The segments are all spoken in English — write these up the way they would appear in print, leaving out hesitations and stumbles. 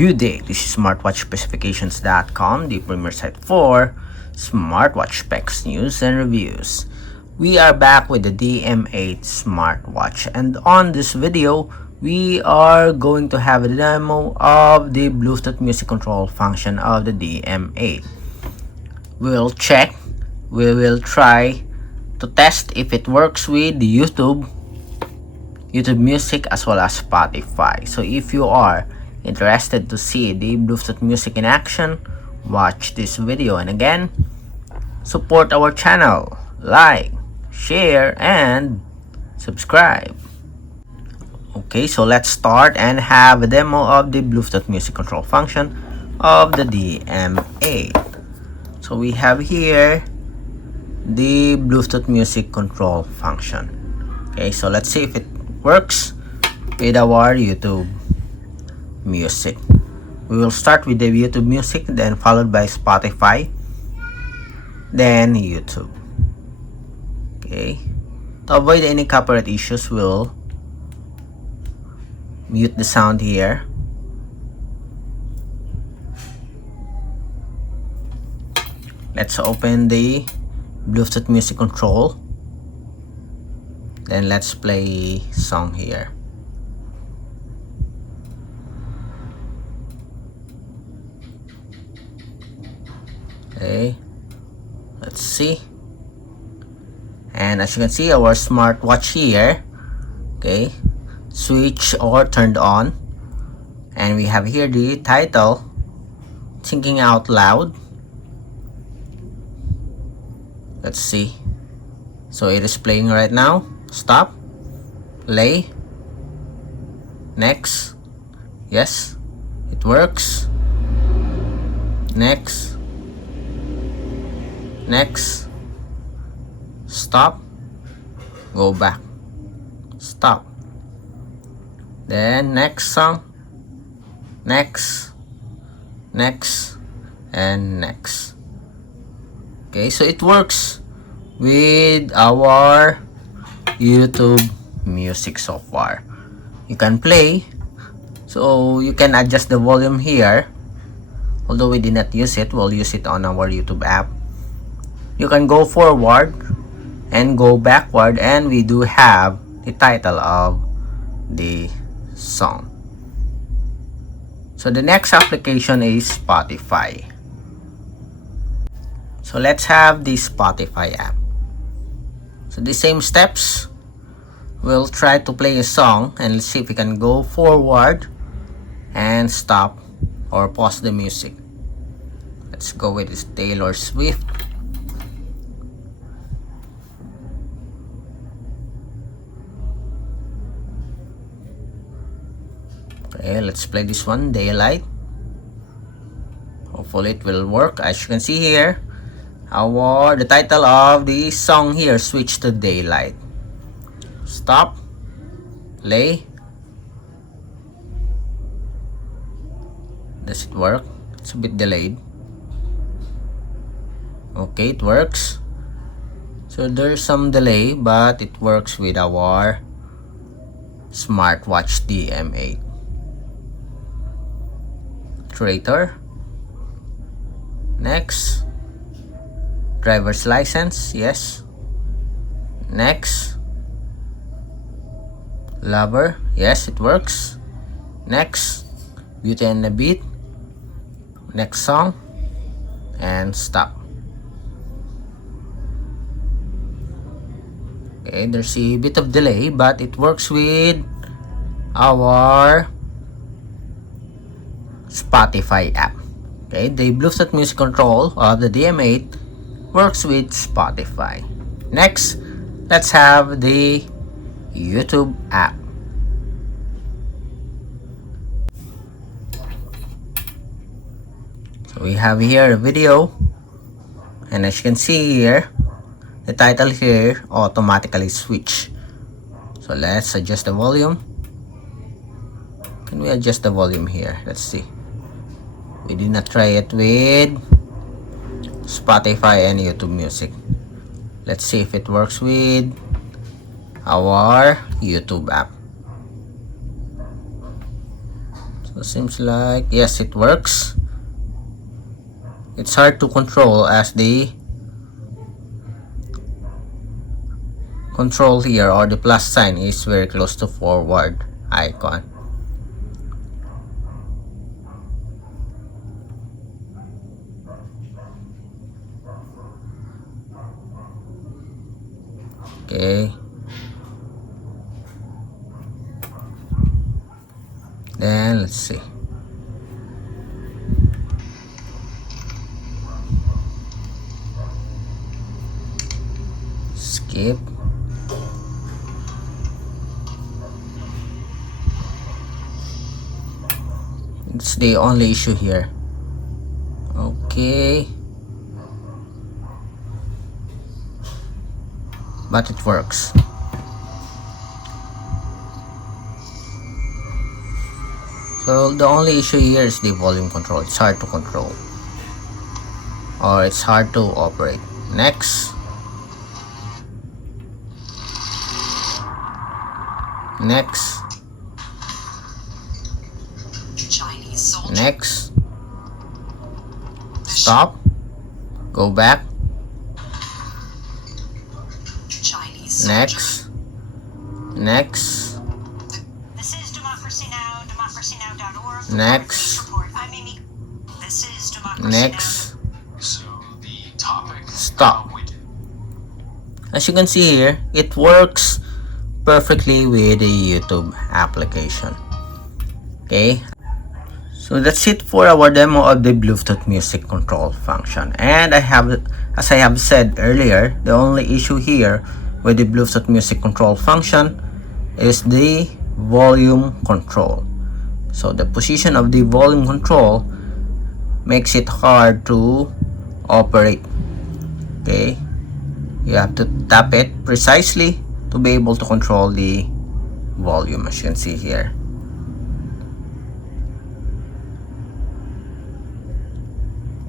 Good day, this is smartwatchspecifications.com, the premier site for smartwatch specs, news, and reviews. We are back with the DM8 smartwatch, and on this video, we are going to have a demo of the Bluetooth music control function of the DM8. We will try to test if it works with YouTube Music as well as Spotify. So if you are interested to see the Bluetooth music in action, watch this video, and again, support our channel, like, share, and subscribe. Okay, so let's start and have a demo of the Bluetooth music control function of the DM8. So we have here the Bluetooth music control function. Okay, so let's see if it works with our YouTube Music. We will start with the YouTube Music, then followed by Spotify, then YouTube. Okay, to avoid any copyright issues, we'll mute the sound here. Let's open the Bluetooth music control, then let's play song here. Okay, let's see, and as you can see, our smartwatch here, okay, switch or turned on, and we have here the title, Thinking Out Loud. Let's see, so it is playing right now. Stop, play, next, yes, it works, next, next, stop, go back, stop, then next song, next, next, and next. Okay, so it works with our YouTube Music so far. You can play, so you can adjust the volume here. Although we did not use it, we'll use it on our YouTube app. You can go forward and go backward, and we do have the title of the song. So the next application is Spotify. So let's have the Spotify app. So the same steps. We'll try to play a song, and let's see if we can go forward and stop or pause the music. Let's go with this Taylor Swift. Okay, let's play this one, Daylight. Hopefully it will work. As you can see here, the title of the song here, switch to Daylight. Stop, play. Does it work? It's a bit delayed. Okay, it works. So there's some delay, but it works with our smartwatch DM8. Creator, next, driver's license, yes, next, lover, yes, it works, next, Beauty and the Beat, next song, and stop. Okay, there's a bit of delay, but it works with our Spotify app. Okay, the Bluetooth music control of the DM8 works with Spotify. Next, let's have the YouTube app. So we have here a video, and as you can see here, the title here automatically switch. So let's adjust the volume. Can we adjust the volume here? Let's see. We did not try it with Spotify and YouTube Music. Let's see if it works with our YouTube app. So So seems like yes, it works. It's hard to control as the control here, or the plus sign, is very close to forward icon. Okay, then let's see. Skip. It's the only issue here. Okay, but it works. So the only issue here is the volume control. It's hard to control, or it's hard to operate. Next. Next. Next. Stop. Go back. Next. Next. This is democracynow.org. Next. This is democracy Next. So the topic. Stop. As you can see here, it works perfectly with the YouTube application. Okay, so that's it for our demo of the Bluetooth music control function. And as I have said earlier, the only issue here with the Bluetooth music control function is the volume control. So the position of the volume control makes it hard to operate. Okay, you have to tap it precisely to be able to control the volume, as you can see here.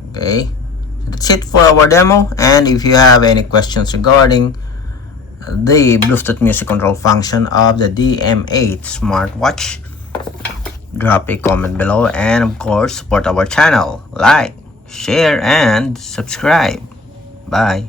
Okay, so that's it for our demo. And if you have any questions regarding the Bluetooth music control function of the DM8 smartwatch, drop a comment below, and of course support our channel, like, share, and subscribe. Bye.